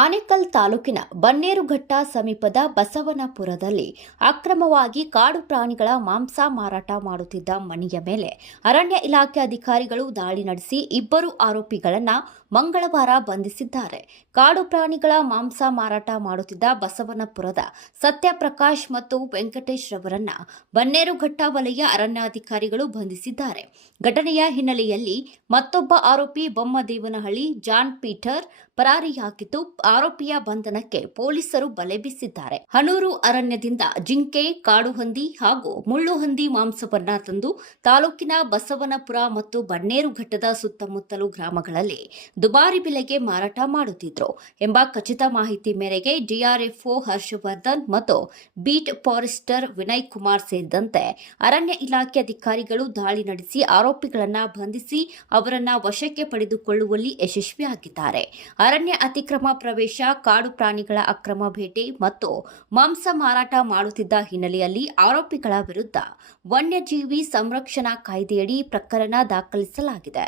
ಆನೇಕಲ್ ತಾಲೂಕಿನ ಬನ್ನೇರುಘಟ್ಟ ಸಮೀಪದ ಬಸವನಪುರದಲ್ಲಿ ಅಕ್ರಮವಾಗಿ ಕಾಡು ಪ್ರಾಣಿಗಳ ಮಾಂಸ ಮಾರಾಟ ಮಾಡುತ್ತಿದ್ದ ಮನೆಯ ಮೇಲೆ ಅರಣ್ಯ ಇಲಾಖೆ ಅಧಿಕಾರಿಗಳು ದಾಳಿ ನಡೆಸಿ ಇಬ್ಬರು ಆರೋಪಿಗಳನ್ನು ಮಂಗಳವಾರ ಬಂಧಿಸಿದ್ದಾರೆ. ಕಾಡು ಪ್ರಾಣಿಗಳ ಮಾಂಸ ಮಾರಾಟ ಮಾಡುತ್ತಿದ್ದ ಬಸವನಪುರದ ಸತ್ಯಪ್ರಕಾಶ್ ಮತ್ತು ವೆಂಕಟೇಶ್ ರವರನ್ನ ಬನ್ನೇರುಘಟ್ಟ ವಲಯ ಅರಣ್ಯಾಧಿಕಾರಿಗಳು ಬಂಧಿಸಿದ್ದಾರೆ. ಘಟನೆಯ ಹಿನ್ನೆಲೆಯಲ್ಲಿ ಮತ್ತೊಬ್ಬ ಆರೋಪಿ ಬೊಮ್ಮದೇವನಹಳ್ಳಿ ಜಾನ್ ಪೀಟರ್ ಪರಾರಿಯಾಗಿದ್ದು, ಆರೋಪಿಯ ಬಂಧನಕ್ಕೆ ಪೊಲೀಸರು ಬಲೆ ಬೀಸಿದ್ದಾರೆ. ಹನೂರು ಅರಣ್ಯದಿಂದ ಜಿಂಕೆ, ಕಾಡುಹಂದಿ ಹಾಗೂ ಮುಳ್ಳುಹಂದಿ ಮಾಂಸವನ್ನ ತಂದು ತಾಲೂಕಿನ ಬಸವನಪುರ ಮತ್ತು ಬನ್ನೇರುಘಟ್ಟದ ಸುತ್ತಮುತ್ತಲು ಗ್ರಾಮಗಳಲ್ಲಿ ದುಬಾರಿ ಬೆಲೆಗೆ ಮಾರಾಟ ಮಾಡುತ್ತಿದ್ರು ಎಂಬ ಖಚಿತ ಮಾಹಿತಿ ಮೇರೆಗೆ ಡಿಆರ್ಎಫ್ಒ ಹರ್ಷವರ್ಧನ್ ಮತ್ತು ಬೀಟ್ ಫಾರೆಸ್ಟರ್ ವಿನಯ್ ಕುಮಾರ್ ಸೇರಿದಂತೆ ಅರಣ್ಯ ಇಲಾಖೆ ಅಧಿಕಾರಿಗಳು ದಾಳಿ ನಡೆಸಿ ಆರೋಪಿಗಳನ್ನು ಬಂಧಿಸಿ ಅವರನ್ನ ವಶಕ್ಕೆ ಪಡೆದುಕೊಳ್ಳುವಲ್ಲಿ ಯಶಸ್ವಿಯಾಗಿದ್ದಾರೆ. ಅರಣ್ಯ ಅತಿಕ್ರಮ ಪ್ರವೇಶ, ಕಾಡು ಪ್ರಾಣಿಗಳ ಅಕ್ರಮ ಬೇಟೆ ಮತ್ತು ಮಾಂಸ ಮಾರಾಟ ಮಾಡುತ್ತಿದ್ದ ಹಿನ್ನೆಲೆಯಲ್ಲಿ ಆರೋಪಿಗಳ ವಿರುದ್ಧ ವನ್ಯಜೀವಿ ಸಂರಕ್ಷಣಾ ಕಾಯ್ದೆಯಡಿ ಪ್ರಕರಣ ದಾಖಲಿಸಲಾಗಿದೆ.